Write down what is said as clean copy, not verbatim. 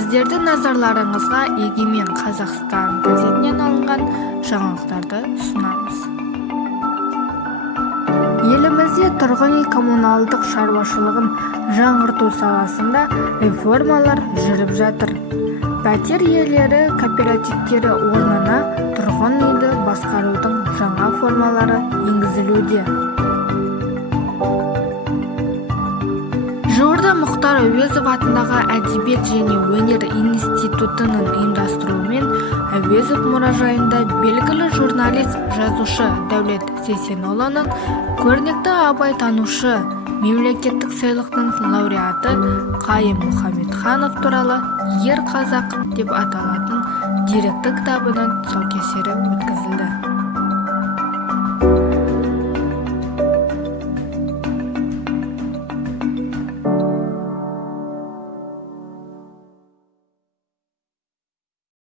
Сіздердің назарларыңызға Егемен Қазақстан газетінен алынған жаңалықтарды ұсынамыз. Елімізде тұрғын үй коммуналдық шаруашылығын жаңғырту саласында реформалар жүріп жатыр. Пәтер иелері кооперативтері орнына тұрғын үйді басқарудың жаңа формалары енгізілуде. Жуырда Мұхтар Әуезов атындағы Әдебиет және өнер институтының ұйымдастыруымен Әуезов мұражайында белгілі журналист, жазушы Дәулет Сейсенұлының көрнекті абайтанушы, мемлекеттік сыйлықтың лауреаты Қайым Мұхамедханов туралы «Ер қазақ» деп аталатын деректі кітабының тұсаукесері өткізілді.